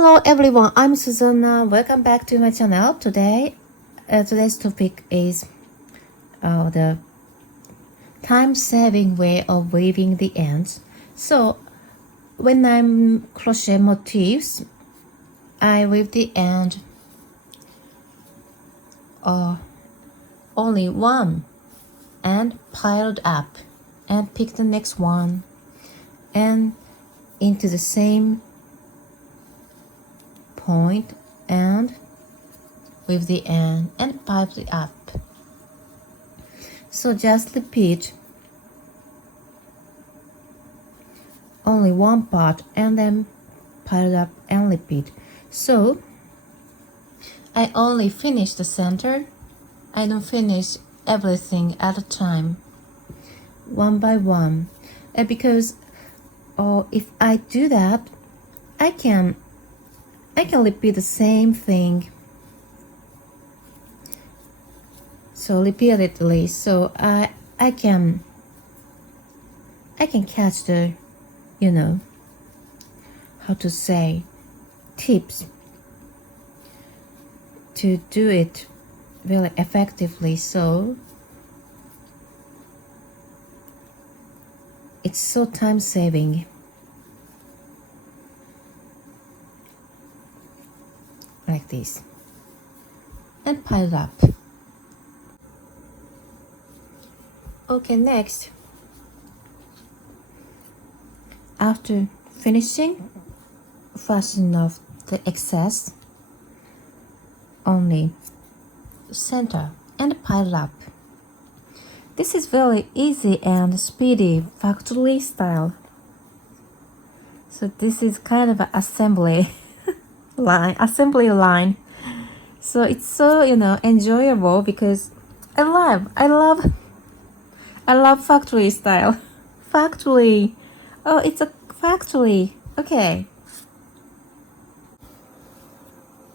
Hello everyone, I'm Susanna. Welcome back to my channel. Today's topic is the time-saving way of weaving the ends. So when I'm crochet motifs, I weave the end only one and piled up, and pick the next one and into the same point and with the end and pile it up. So just repeat only one part and then pile it up and repeat. So I only finish the center. I don't finish everything at a time, one by one, because if I do that, I can repeat the same thing so repeatedly, so I can catch the how to say tips to do it really effectively. So it's so time saving. Like this and pile up. Okay, next, after finishing, fasten off the excess only center and pile up. This is very easy and speedy factory style. So this is kind of an assembly line. So it's so enjoyable because I love factory style. Factory. Oh, it's a factory. Okay.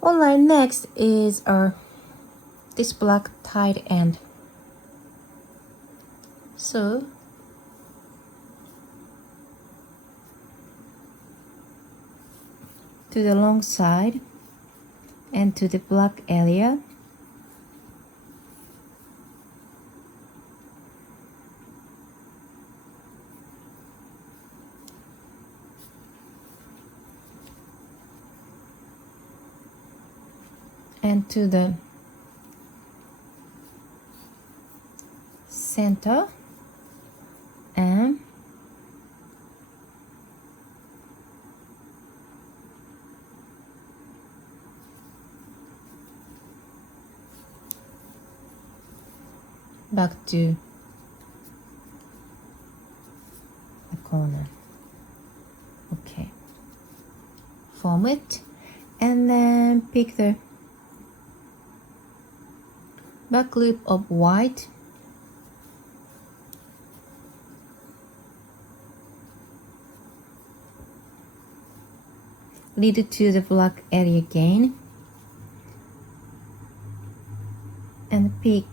Alright, next is this black tied end. So to the long side and to the black area, and to the center and back to the corner. Okay, form it and then pick the back loop of white lead it to the black area again and pick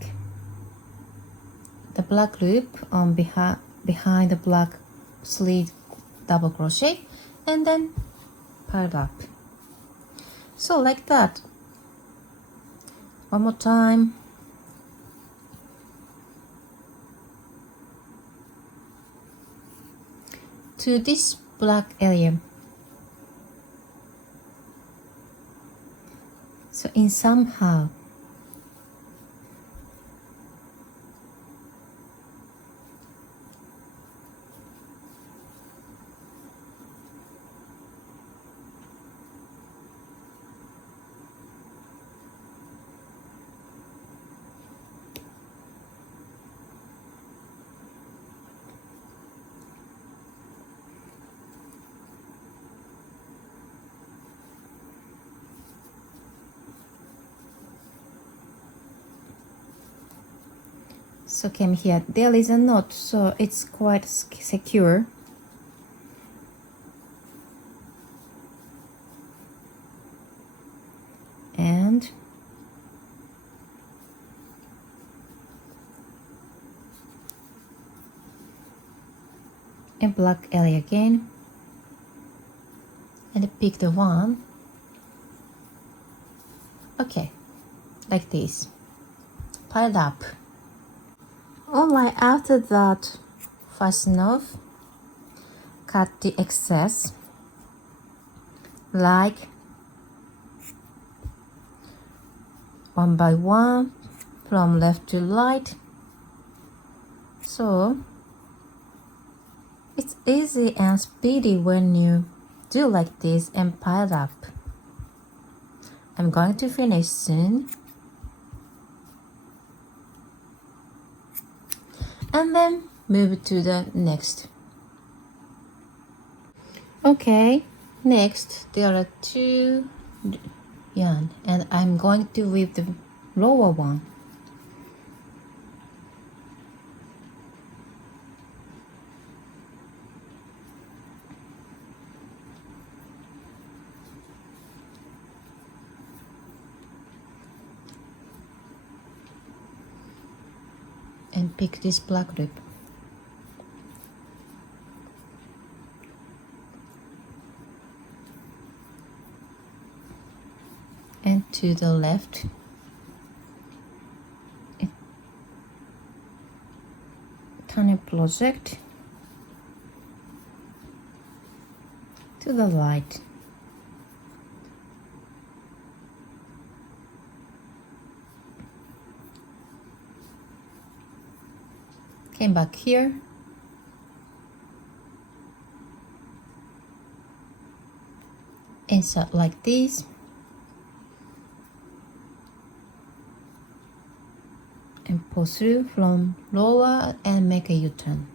the black loop on behind the black sleeve double crochet and then pile up. So like that. One more time. To this black area. So in somehow so came here. There is a knot, so it's quite secure. And a black area again and pick the one Okay, like this, piled up. Alright, after that, fasten off, cut the excess, like one by one, from left to right. So it's easy and speedy when you do like this and pile up. I'm going to finish soon. And then move to the next. Okay, next there are 2 yarn and I'm going to weave the lower one. And pick this black loop. And to the left. Tiny project. To the right. Came back here. Insert like this. And pull through from lower and make a U-turn.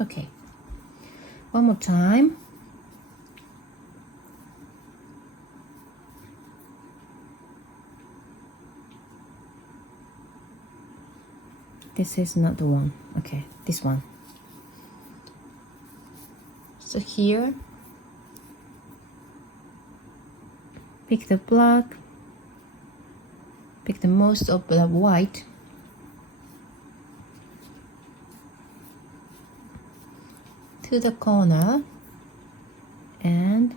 Okay. One more time. This is not the one. Okay, this one. So here, pick the black, pick the most of the white, to the corner, and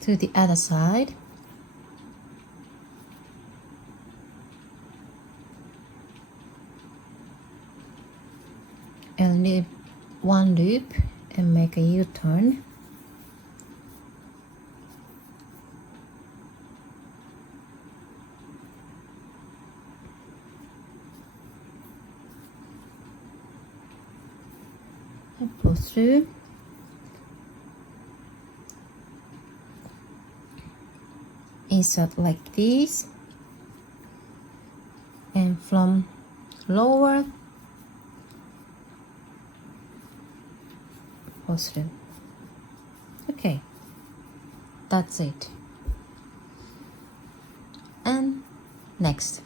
to the other side. And leave one loop and make a U-turn. And pull through. Insert like this. And from lower, pull through. Okay, that's it. And next.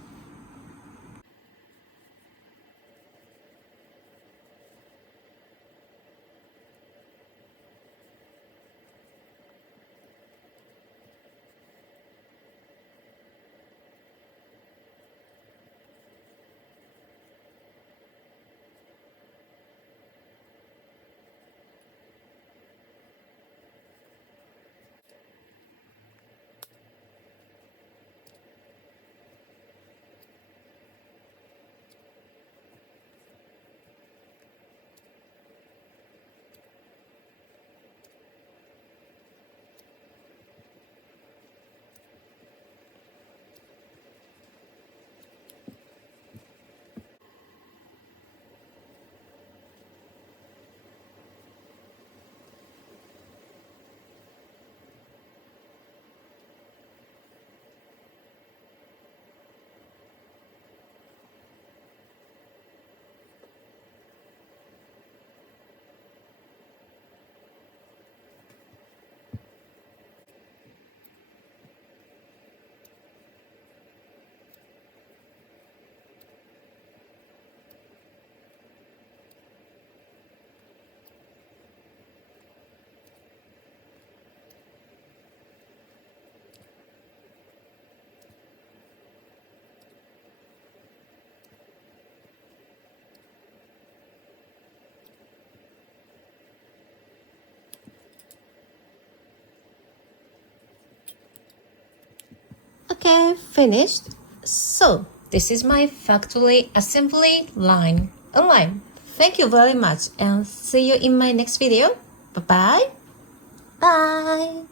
Okay, finished. So this is my factory assembly line online. Thank you very much and see you in my next video. Bye bye. Bye.